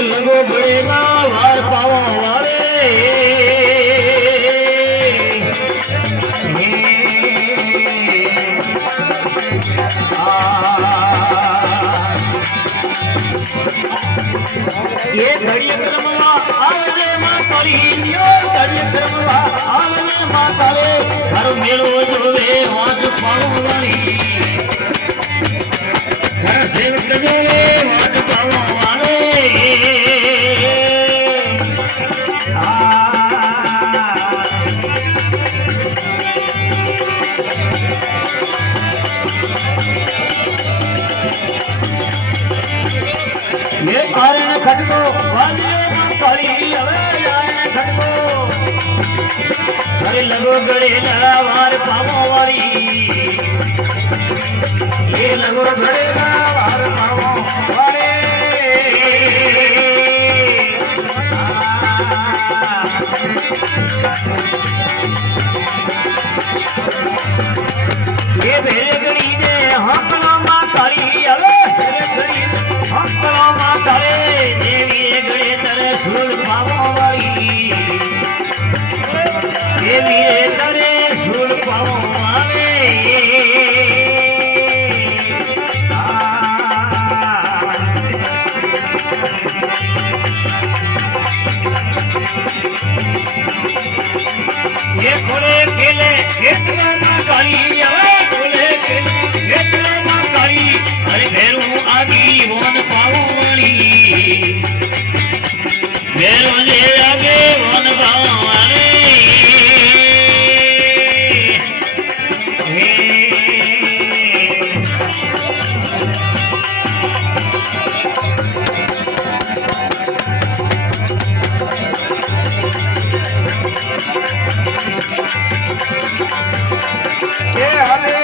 लगो बड़ेगा वार पावा वाले ये घड़िया क्रमवा आवले मां तारी यो घड़िया क्रमवा आवले मां तारे घर मेलो जोवे वाज पावा वाली घर सेवक जोवे वाज पावा वाले ये कारण खटको वालियो मां काली हवे आयन खटको अरे लगो गड़े वार पावो वाली ये लगो गड़े वार पावो वाले ये भेरे गड़ी दे हकला मां काली हवे भेरे गड़ी हकला मां तारे देवी गड़े तरे सूल पावो वाली देवी तरे सूल पावो वाले ये खोले खेले खेतला मां काली आवे खोले खेले खेतला मां काली अरे भेरू आगी वोन पावो वाली भेरू जे आगे वोन पावो वाले ये हले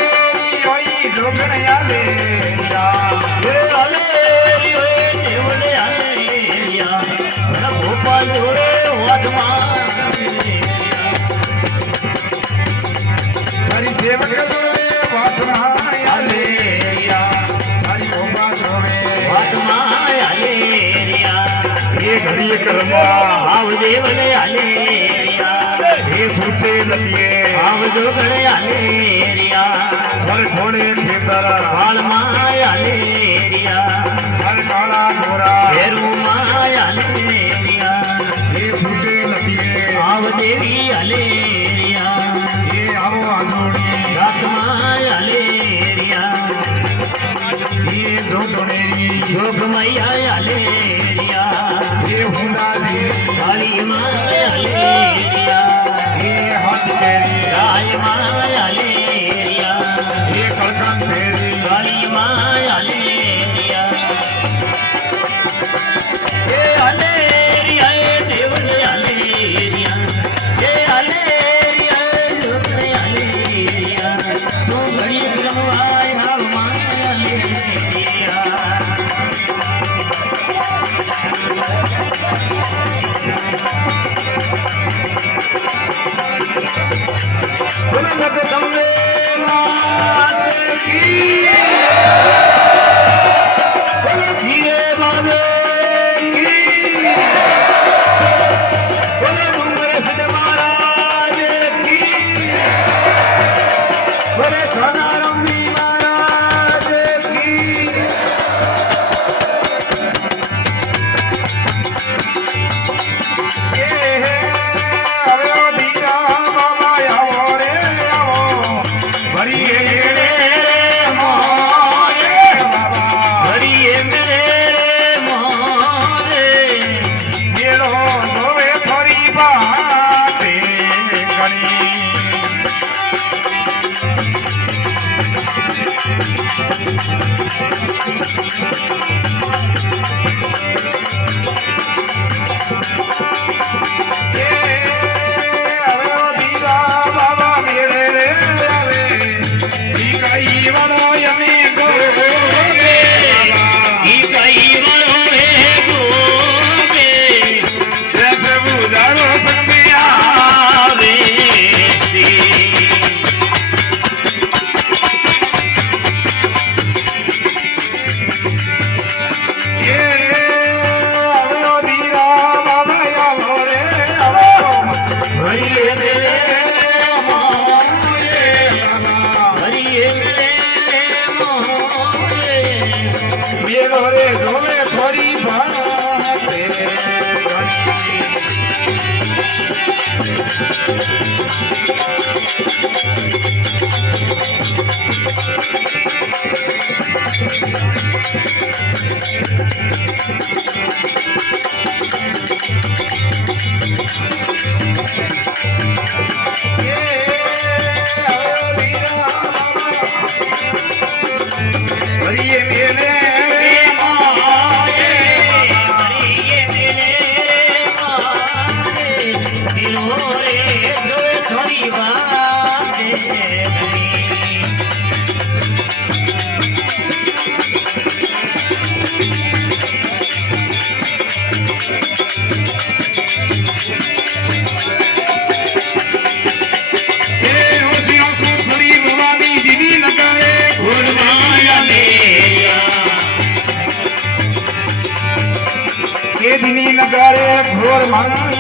ओई लोगण आले या ये हले ओई देवले आले या बड़ा भोपाल होरे वादमा हरि सेवक होरे वादमा आले या हरि भोपाल होरे वादमा आले या ये घड़ी कर्मा आव देवले आले या ये सूते लतिए आव जो घड़े आले रिया हर घोड़े खेतरा बाल माया ले रिया हर काला घोड़ा हेरू माया ले रिया ये सूते लतिए आव देवी आले रिया ये आवो आजोड़ी रात माया ले रिया ये जोग मेरी जोग मैया आले रिया ये हुंडा देवी काली माया ले रिया ये हाथ तेरी राय माया ले रिया ये कलकन तेरी काली माया ले रिया ये आले रिया ये देवले आले रिया ये आले रिया जोतरे आले रिया तू घड़ी क्रमवाय भाव माया ले रिया तमले माते की धीरे बाबे की बोले डूंगर सिद्ध महाराज की बोले धनाराम जी महाराज की મેલો રે જોવે થોડી ભાત રે ઘોર માયા